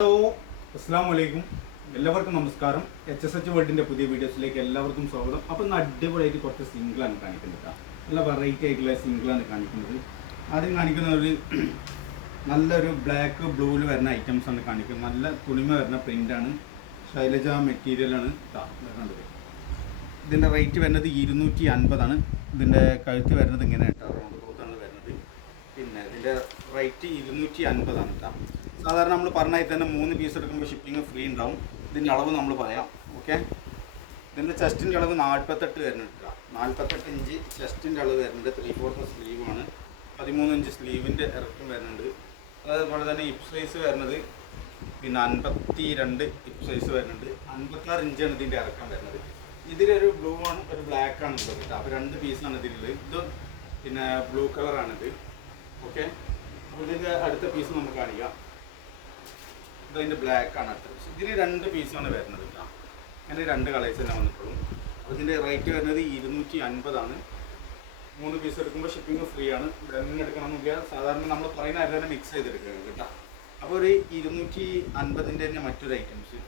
Hello അസ്സാം വലൈക്കും എല്ലാവർക്കും നമസ്കാരം. എച്ച് എസ് എച്ച് വേൾഡിന്റെ പുതിയ വീഡിയോസിലേക്ക് എല്ലാവർക്കും സ്വാഗതം. അപ്പോൾ ഇന്ന് അടിപൊളിയായിട്ട് കുറച്ച് സിംഗിളാണ് കാണിക്കുന്നത്. നല്ല വെറൈറ്റി ആയിട്ടുള്ള സിംഗിളാണ് കാണിക്കുന്നത്. ആദ്യം കാണിക്കുന്ന ഒരു നല്ലൊരു ബ്ലാക്ക് ബ്ലൂവിൽ വരുന്ന ഐറ്റംസ് ആണ് കാണിക്കുന്നത്. നല്ല തുണിമ വരുന്ന പ്രിന്റാണ് ശൈലജ മെറ്റീരിയലാണ് വരുന്നത് ഇതിന്റെ റേറ്റ് വരുന്നത് ഇരുന്നൂറ്റി അൻപതാണ് ഇതിന്റെ കഴുത്ത് വരുന്നത് ഇങ്ങനെ കേട്ടോ. വരുന്നത്. പിന്നെ ഇതിന്റെ റേറ്റ് ഇരുന്നൂറ്റി അൻപതാണ് കേട്ടോ. സാധാരണ നമ്മൾ പറഞ്ഞാൽ തന്നെ മൂന്ന് പീസ് എടുക്കുമ്പോൾ ഷിപ്പിംഗ് ഫ്രീ ഉണ്ടാവും ഇതിന്റെ അളവ് നമ്മൾ പറയാം ഓക്കെ ഇതിന്റെ ചെസ്റ്റിന്റെ അളവ് നാൽപ്പത്തെട്ട് വരുന്നുണ്ട് നാൽപ്പത്തെട്ട് ഇഞ്ച് ചെസ്റ്റിന്റെ അളവ് വരുന്നുണ്ട്. ത്രീ ഫോർത്ത് സ്ലീവാണ് പതിമൂന്ന് ഇഞ്ച് സ്ലീവിന്റെ ഇറക്കം വരുന്നുണ്ട്. അതേപോലെ തന്നെ ഹിപ്പ് സൈസ് വരുന്നത് പിന്നെ അൻപത്തി രണ്ട് ഹിപ്പ് സൈസ് വരുന്നുണ്ട്. അൻപത്താറ് ഇഞ്ചാണ് ഇതിന്റെ ഇറക്കം വരുന്നത്. ഇതിലൊരു ബ്ലൂ ആണ് ഒരു ബ്ലാക്ക് ആണ് ഉള്ളത് അപ്പോൾ രണ്ട് പീസാണ് ഇതിലുള്ളത്. ഇത് പിന്നെ ബ്ലൂ കളറാണിത് ഓക്കെ അപ്പോൾ ഇതിന്റെ അടുത്ത പീസ് നമുക്ക് കാണിക്കാം. ഇതിന്റെ ബ്ലാക്ക് ആണ് അടുത്ത പീസ് ഇതിൽ രണ്ട് പീസാണ് വരുന്നത് അങ്ങനെ രണ്ട് കളേഴ്സ് തന്നെ വന്നിട്ടുള്ളൂ. അപ്പോൾ ഇതിന്റെ റേറ്റ് വരുന്നത് ഇരുന്നൂറ്റി അൻപതാണ് മൂന്ന് പീസ് എടുക്കുമ്പോൾ ഷിപ്പിംഗ് ഫ്രീ ആണ്. ബ്ലെൻഡിങ് എടുക്കണമെന്നില്ല. സാധാരണ നമ്മൾ പറയുന്ന അരി തന്നെ മിക്സ് ചെയ്തെടുക്കുക കേട്ടോ അപ്പോൾ ഒരു ഇരുന്നൂറ്റി അൻപതിന്റെ തന്നെ മറ്റൊരു ഐറ്റംസ്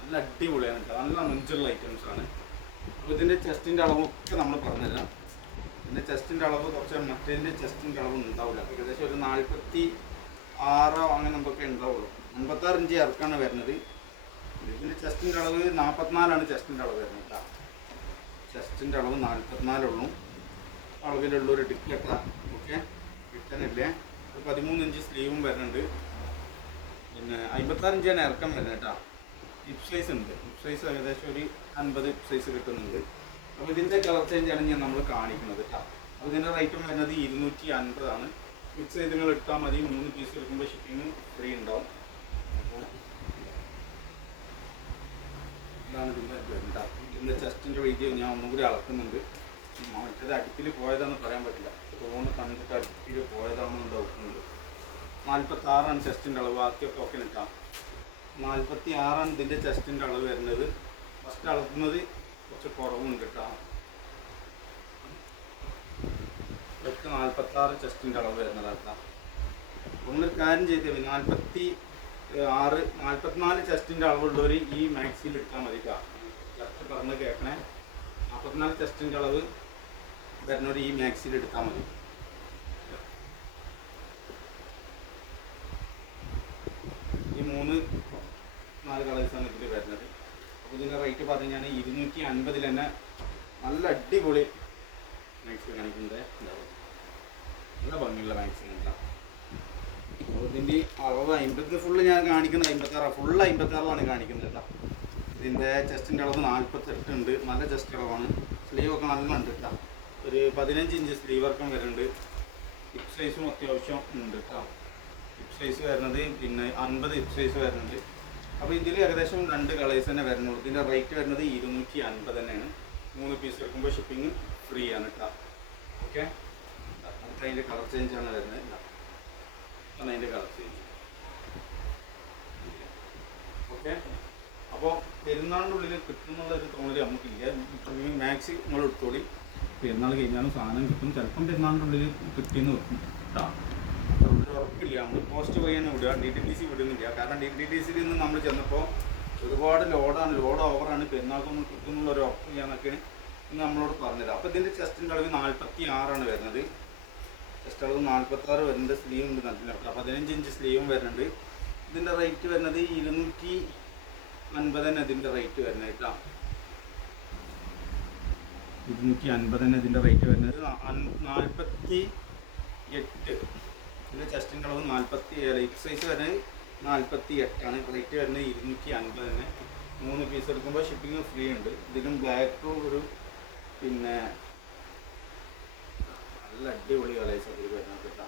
നല്ല അടിപൊളിയാണ് കേട്ടോ നല്ല മഞ്ചുള്ള ഐറ്റംസ് ആണ്. അപ്പോൾ ഇതിന്റെ ചെസ്റ്റിന്റെ അളവൊക്കെ നമ്മൾ പറഞ്ഞുതരാം. ഇതിന്റെ ചെസ്റ്റിന്റെ അളവ് കുറച്ച് മറ്റേതിന്റെ ചെസ്റ്റിന്റെ അളവ് ഉണ്ടാവില്ല. ഏകദേശം ഒരു നാൽപ്പത്തി ആറോ അങ്ങനെ എന്തൊക്കെ ഉണ്ടാവുള്ളൂ. അൻപത്താറ് ഇഞ്ച് ഇറക്കാണ് വരുന്നത്. ഇതിന്റെ ചെസ്റ്റിന്റെ അളവ് നാൽപ്പത്തിനാലാണ് ചെസ്റ്റിന്റെ അളവ് വരുന്നത് കേട്ടോ ചെസ്റ്റിന്റെ അളവ് നാൽപ്പത്തിനാലുള്ളൂ അളവിലുള്ള ഒരു ടിക്കറ്റ ഓക്കെ കിട്ടനില്ലേ ഒരു പതിമൂന്ന് ഇഞ്ച് സ്ലീവും വരുന്നുണ്ട്. പിന്നെ അമ്പത്താറ് ഇഞ്ചാണ് ഇറക്കം വരുന്നത് കേട്ടോ ഹിപ് സൈസ് ഉണ്ട്. ഹിപ് സൈസ് ഏകദേശം ഒരു അൻപത് ഹിപ്പ് സൈസ് കിട്ടുന്നുണ്ട്. അപ്പോൾ ഇതിന്റെ കളർ ചേഞ്ചാണ് ഞാൻ നമ്മൾ കാണിക്കുന്നത് കേട്ടോ അപ്പോൾ ഇതിന്റെ റേറ്റും വരുന്നത് ഇരുന്നൂറ്റി അൻപതാണ്. മിക്സ് ചെയ്ത് നിങ്ങൾ എടുത്താൽ മതി. മൂന്ന് പീസ് എടുക്കുമ്പോൾ ഷിപ്പിംഗ് ഫ്രീ ഉണ്ടാവും. അപ്പോൾ ഇതാണ് ഇതിന്റെ വരുന്നത് ഇതിന്റെ ചെസ്റ്റിന്റെ വീഡിയോ ഞാൻ ഒന്നും കൂടി അളക്കുന്നുണ്ട്. മറ്റേത് അടുപ്പിൽ പോയതാണെന്ന് പറയാൻ പറ്റില്ല. തോന്നുന്നു കണ്ടിട്ട് അടുപ്പിൽ പോയതാണെന്ന് ഡൗട്ടുണ്ട് നാൽപ്പത്തി ആറാണ് ചെസ്റ്റിന്റെ അളവ്. ബാക്കിയൊക്കെ ഒക്കെ നിൽക്കാം നാൽപ്പത്തി ആറാണ് ഇതിന്റെ ചെസ്റ്റിന്റെ അളവ് വരുന്നത്. ഫസ്റ്റ് അളക്കുന്നത് കുറച്ച് കുറവുണ്ട് കേട്ടോ. ഇതൊക്കെ നാൽപ്പത്തി ആറ് ചെസ്റ്റിന്റെ അളവ് വരുന്നതാണ് ഒന്ന് കാര്യം ചെയ്തേ നാൽപ്പത്തി ആറ് നാൽപ്പത്തിനാല് ചെസ്റ്റിന്റെ അളവുള്ളവർ ഈ മാക്സിയിൽ എടുത്താൽ മതി കറക്റ്റ് പറഞ്ഞ് കേൾക്കണേ നാൽപ്പത്തിനാല് ചെസ്റ്റിന്റെ അളവ് വരുന്നവർ ഈ മാക്സിയിൽ എടുത്താൽ മതി. ഈ മൂന്ന് നാല് കളേഴ്സാണ് ഇതിൽ വരുന്നത്. അപ്പോൾ ഇതിന്റെ റേറ്റ് പറഞ്ഞു ഞാൻ ഇരുന്നൂറ്റി അൻപതിൽ തന്നെ നല്ല അടിപൊളി മാക്സി കാണിക്കുന്നത് ഉണ്ടാവും നല്ല ഭംഗിയുള്ള മാക്സിമം കേട്ടോ ഇതിന്റെ അളവ് അമ്പത്തി ഫുള്ള് ഞാൻ കാണിക്കുന്നത് അമ്പത്താറാണ് ഫുള്ള് അമ്പത്താറാണ് കാണിക്കുന്നത് കേട്ടോ. ഇതിന്റെ ചെസ്റ്റിന്റെ അളവ് നാൽപ്പത്തെട്ട് ഉണ്ട്. നല്ല ചെസ്റ്റ് അളവാണ്. സ്ലീവ് ഒക്കെ നല്ല ഉണ്ട് കേട്ടോ ഒരു പതിനഞ്ച് ഇഞ്ച് സ്ലീവ് വർക്കും വരുന്നുണ്ട്. ഹിപ് സൈസും അത്യാവശ്യം ഉണ്ട് കേട്ടോ. ഹിപ് സൈസ് വരുന്നത് പിന്നെ അൻപത് ഹിപ് സൈസ് വരുന്നുണ്ട്. അപ്പോൾ ഇതിൽ ഏകദേശം രണ്ട് കളേഴ്സ് തന്നെ വരുന്നുള്ളൂ. ഇതിന്റെ റേറ്റ് വരുന്നത് ഇരുന്നൂറ്റി അൻപത് തന്നെയാണ്. മൂന്ന് പീസ് എടുക്കുമ്പോൾ ഷിപ്പിംഗ് ഫ്രീ ആണ് കേട്ടോ. ഓക്കെ അതിന്റെ കളർ ആണ് വരുന്നത്. അതാണ് അതിന്റെ കളർ ചേഞ്ച് ഓക്കെ അപ്പോൾ പെരുന്നാളിന്റെ ഉള്ളിൽ കിട്ടുന്നുള്ള ഒരു തോന്നൽ നമുക്കില്ല. മാക്സി നിങ്ങൾ എടുത്തോളി. പെരുന്നാൾ കഴിഞ്ഞാലും സാധനം കിട്ടും. ചിലപ്പം പെരുന്നാളിന്റെ ഉള്ളിൽ കിട്ടിയെന്ന് വെക്കും. കേട്ടോ ഉറപ്പില്ല. നമ്മൾ പോസ്റ്റ് പറയാൻ വിടുക. ഡി ടി ടി സി വിടുന്നില്ല. കാരണം ഡി ടി ടി സിയിൽ നിന്ന് നമ്മൾ ചെന്നപ്പോൾ ഒരുപാട് ലോഡാണ് ലോഡ് ഓവറാണ് പെരുന്നാൾക്കൊന്നും കിട്ടുന്നുള്ള ഒരു ഉറപ്പില്ല എന്നൊക്കെ ഇന്ന് നമ്മളോട് പറഞ്ഞത്. അപ്പോൾ ഇതിന്റെ ചെസ്റ്റിന്റെ അളവ് നാൽപ്പത്തി ആറാണ് വരുന്നത്. ചെസ്റ്റ് അളവ് നാൽപ്പത്തി ആറ് വരുന്നുണ്ട് സ്ലീവ് ഉണ്ട് നല്ല പതിനഞ്ച് ഇഞ്ച് സ്ലീവും വരുന്നുണ്ട്. ഇതിന്റെ റേറ്റ് വരുന്നത് ഇരുന്നൂറ്റി അൻപത് തന്നെ ഇതിന്റെ റേറ്റ് വരുന്നത് കേട്ടോ. ഇരുന്നൂറ്റി അൻപത് തന്നെ ഇതിന്റെ റേറ്റ് വരുന്നത്. നാൽപ്പത്തി എട്ട്. ഇതിന്റെ ചെസ്റ്റിന്റെ അളവ് നാൽപ്പത്തി ഏഴ്. എക്സ് സൈസ് വരുന്നത് നാൽപ്പത്തി എട്ടാണ്. റേറ്റ് വരുന്നത് ഇരുന്നൂറ്റി അൻപത് തന്നെ. മൂന്ന് പീസ് എടുക്കുമ്പോൾ ഷിപ്പിംഗ് ഫ്രീ ഉണ്ട്. ഇതിലും ബ്ലാക്ക് ഒരു പിന്നെ നല്ല അടിപൊളി കളേഴ്സ് അതിൽ വരുന്നത് കേട്ടോ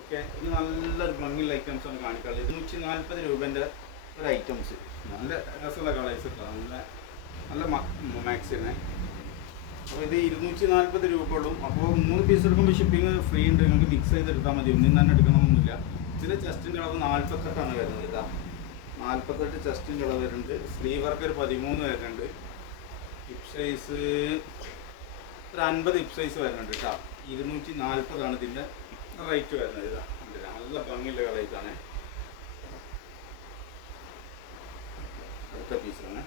ഓക്കെ ഇത് നല്ലൊരു ഭംഗിയുള്ള ഐറ്റംസ് ആണ് കാണിക്കാറുള്ളത്. ഇരുന്നൂറ്റി നാൽപ്പത് രൂപേന്റെ ഒരു ഐറ്റംസ് നല്ല രസമുള്ള കളേഴ്സ് കേട്ടോ നല്ല നല്ല മാക്സിനെ അപ്പോൾ ഇത് ഇരുന്നൂറ്റി നാൽപ്പത് രൂപ ഉള്ളൂ അപ്പോൾ മൂന്ന് പീസ് എടുക്കുമ്പോൾ ഷിപ്പിംഗ് ഫ്രീ ഉണ്ട്. നിങ്ങൾക്ക് മിക്സ് ചെയ്ത് എടുത്താൽ മതി. ഒന്നും തന്നെ എടുക്കണമെന്നില്ല ഇതിന്റെ ചെസ്റ്റിന്റെ അളവ് നാൽപ്പത്തെട്ടാണ് വരുന്നത് ഇതാ നാൽപ്പത്തെട്ട് ചെസ്റ്റിന്റെ അളവ് വരുന്നുണ്ട്. സ്ലീവർക്ക് ഒരു പതിമൂന്ന് വരുന്നുണ്ട്. ഹിപ് സൈസ് ഒരു അൻപത് ഇപ്സൈസ് വരുന്നുണ്ട് കേട്ടോ. ഇരുന്നൂറ്റി നാൽപ്പതാണ് ഇതിന്റെ റേറ്റ് വരുന്നത്. ഇതാ നല്ല ഭംഗിയുള്ള റേറ്റാണ് അടുത്ത പീസാണ്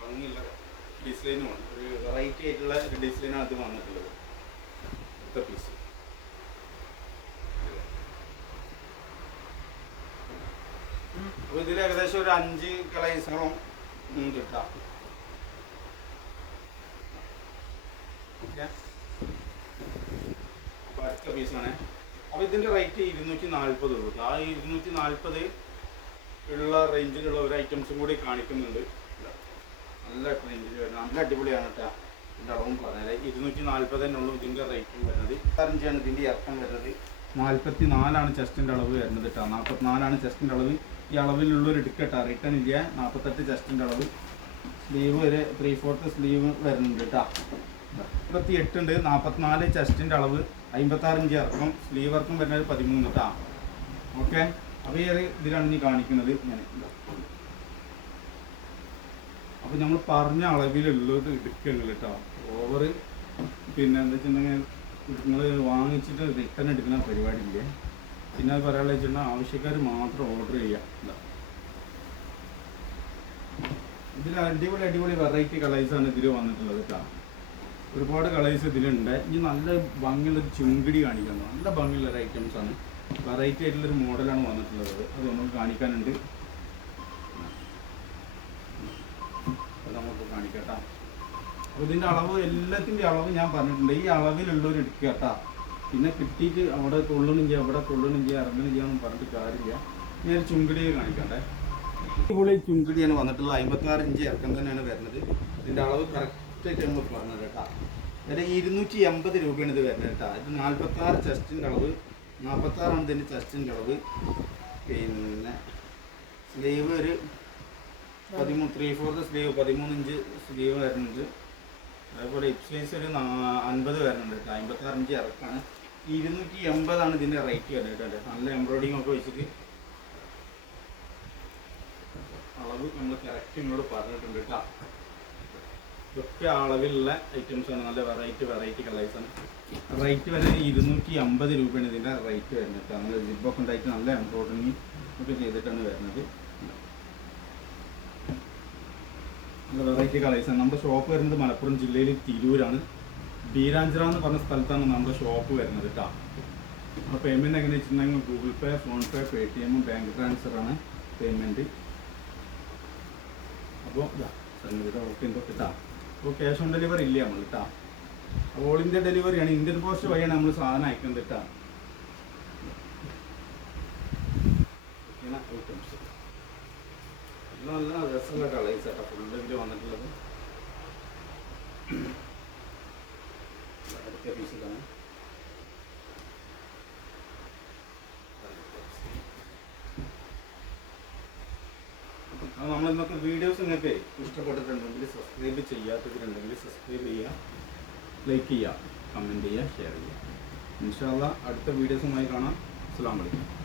ഭംഗിയുള്ള ഡിസൈനുമാണ് ഒരു വെറൈറ്റി ആയിട്ടുള്ള ഒരു ഡിസൈനാണ് അത് വന്നിട്ടുള്ളത്. അടുത്ത പീസ് അപ്പൊ ഇതിൽ ഏകദേശം ഒരു അഞ്ച് കളേഴ്സുകളും കിട്ടാം. അപ്പോൾ അടുത്ത പീസാണ് അപ്പോൾ ഇതിന്റെ റേറ്റ് ഇരുന്നൂറ്റി നാൽപ്പത് ഉള്ളൂ. ആ ഇരുന്നൂറ്റി നാൽപ്പത് ഉള്ള റേഞ്ചിലുള്ള ഒരു ഐറ്റംസും കൂടി കാണിക്കുന്നുണ്ട്. നല്ല റേഞ്ചിൽ വരുന്നത് നല്ല അടിപൊളിയാണ് കേട്ടോ ഇതിന്റെ അളവും പറഞ്ഞത്. ഇരുന്നൂറ്റി നാൽപ്പത് തന്നെ ഉള്ളൂ ഇതിന്റെ റേറ്റും വരുന്നത്. അഞ്ചാണ് ഇതിന്റെ ഇറക്കം വരുന്നത്. നാൽപ്പത്തി നാലാണ് ചെസ്റ്റിന്റെ അളവ് വരുന്നത് കേട്ടോ നാൽപ്പത്തിനാലാണ് ചെസ്റ്റിന്റെ അളവ്. ഈ അളവിലുള്ളൊരു എടുക്കട്ടോ. റിട്ടേൺ ഇല്ല. നാൽപ്പത്തെട്ട് ചെസ്റ്റിന്റെ അളവ്. സ്ലീവ് വരെ ത്രീ ഫോർത്ത് സ്ലീവ് വരുന്നുണ്ട് കേട്ടോ ഇരുപത്തി എട്ടുണ്ട് നാൽപ്പത്തിനാല് ചെസ്റ്റിന്റെ അളവ് അമ്പത്താറ് ഇഞ്ച് ഇറക്കം സ്ലീവ് ഇറക്കം വരുന്നത് പതിമൂന്ന് കേട്ടോ ഓക്കെ? അപ്പോൾ ഈ ഇതിലാണ് ഇനി കാണിക്കുന്നത് ഞാൻ. അപ്പോൾ നമ്മൾ പറഞ്ഞ അളവിലുള്ളത് എടുക്കുന്നത് കേട്ടോ ഓവർ പിന്നെ എന്താ വെച്ചിട്ടുണ്ടെങ്കിൽ നിങ്ങൾ വാങ്ങിച്ചിട്ട് റിട്ടേൺ എടുക്കുന്ന പരിപാടിയില്ലേ? പിന്നെ അത് പറയാനുള്ള വെച്ചിട്ടുണ്ടെങ്കിൽ ആവശ്യക്കാർ മാത്രം ഓർഡർ ചെയ്യുക ഇതാ. ഇതിൽ അടിപൊളി അടിപൊളി വെറൈറ്റി കളേഴ്സാണ് ഇതിൽ വന്നിട്ടുള്ളത് കേട്ടോ ഒരുപാട് കളേഴ്സ് ഇതിലുണ്ട്. ഇനി നല്ല ഭംഗിയുള്ളൊരു ചുങ്കിടി കാണിക്കുന്നത് നല്ല ഭംഗിയുള്ളൊരു ഐറ്റംസ് ആണ്. വെറൈറ്റി ആയിട്ടുള്ളൊരു മോഡലാണ് വന്നിട്ടുള്ളത്. അത് നമുക്ക് കാണിക്കാനുണ്ട്. നമുക്ക് കാണിക്കട്ടാ. അപ്പോൾ ഇതിന്റെ അളവ് എല്ലാത്തിന്റെ അളവ് ഞാൻ പറഞ്ഞിട്ടുണ്ട്. ഈ അളവിലുള്ളവർ എടുക്കുക കേട്ടാ. പിന്നെ കിട്ടിയിട്ട് അവിടെ കൊള്ളണില്ല അവിടെ കൊള്ളണില്ല ഇറങ്ങണില്ല എന്ന് പറഞ്ഞിട്ട് കാര്യമില്ല. ഞാൻ ചുങ്കിടിയെ കാണിക്കണ്ടേ. ഇവിടെ ചുങ്കിടിയാണ് വന്നിട്ടുള്ളത്. അമ്പത്താറ് ഇഞ്ച് ഇറക്കം തന്നെയാണ് വരുന്നത്. ഇതിന്റെ അളവ് കറക്റ്റായിട്ട് നമ്മൾ പറഞ്ഞത് കേട്ടോ. വില ഇരുന്നൂറ്റി എൺപത് രൂപയാണ് ഇത് വരുന്നത് കേട്ടോ. ഇത് നാൽപ്പത്താറ് ചെസ്റ്റിന്റെ അളവ് നാൽപ്പത്താറാണ് ഇതിന്റെ ചെസ്റ്റിന്റെ അളവ്. പിന്നെ സ്ലീവ് ഒരു പതിമൂന്ന് ത്രീ ഫോർത്ത് സ്ലീവ് പതിമൂന്ന് ഇഞ്ച് സ്ലീവ് വരുന്നുണ്ട്. അതേപോലെ ഹിപ് സൈസ് ഒരു അൻപത് വരുന്നുണ്ട് കേട്ടോ. അമ്പത്താറ് ഇഞ്ച് ഇറക്കാണ്. ഇരുന്നൂറ്റി എൺപതാണ് ഇതിന്റെ റേറ്റ് വരുന്നത് കേട്ടോ നല്ല എംബ്രോയിഡിങ് ഒക്കെ വെച്ചിട്ട് അളവ് നമ്മൾ കറക്റ്റ് നിങ്ങളോട് പറഞ്ഞിട്ടുണ്ട് കേട്ടോ. ഇതൊക്കെ അളവിലുള്ള ഐറ്റംസ് ആണ്. നല്ല വെറൈറ്റി വെറൈറ്റി കളേഴ്സ് ആണ്. റേറ്റ് വരുന്നത് ഇരുന്നൂറ്റി അമ്പത് രൂപയാണ് ഇതിന്റെ റേറ്റ് വരുന്നത്. നമ്മൾ ജിബൊക്കെ ഉണ്ടായിട്ട് നല്ല എംബ്രോയിഡറിങ് ഒക്കെ ചെയ്തിട്ടാണ് വരുന്നത്. നല്ല വെറൈറ്റി കളേഴ്സ് ആണ്. നമ്മുടെ ഷോപ്പ് വരുന്നത് മലപ്പുറം ജില്ലയിൽ തിരൂരാണ്. ബീരാഞ്ചിറ എന്ന് പറഞ്ഞ സ്ഥലത്താണ് നമ്മുടെ ഷോപ്പ് വരുന്നത് കേട്ടോ അപ്പോൾ പേയ്മെന്റ് എങ്ങനെ വെച്ചിട്ടുണ്ടെങ്കിൽ ഗൂഗിൾ പേ ഫോൺ പേ പേ ടി എമ്മും ബാങ്ക് ട്രാൻസ്ഫറാണ് പേയ്മെന്റ് അപ്പോൾ സംഗതി ഓക്കെ കേട്ടോ അപ്പോൾ ക്യാഷ് ഓൺ ഡെലിവറി ഇല്ല നമ്മൾ കേട്ടോ ഓൾ ഇന്ത്യ ഡെലിവറിയാണ് ഇന്ത്യൻ പോസ്റ്റ് വഴിയാണ് നമ്മൾ സാധനം അയക്കുന്നത് കേട്ടോ ഐറ്റംസ് നല്ല രസമുള്ള കളേഴ്സ് കേട്ടോ ഫുള്ള് ഇതിൽ വന്നിട്ടുള്ളത്. അടുത്ത അപ്പോൾ നമ്മൾ ഇന്നത്തെ വീഡിയോസ് നിങ്ങൾക്ക് ഇഷ്ടപ്പെട്ടിട്ടുണ്ടെങ്കിൽ സബ്സ്ക്രൈബ് ചെയ്യാത്തവരുണ്ടെങ്കിൽ സബ്സ്ക്രൈബ് ചെയ്യുക ലൈക്ക് ചെയ്യുക കമന്റ് ചെയ്യുക ഷെയർ ചെയ്യുക ഇൻഷാല്ല അടുത്ത വീഡിയോസുമായി കാണാം. അസ്സാം വലൈക്കും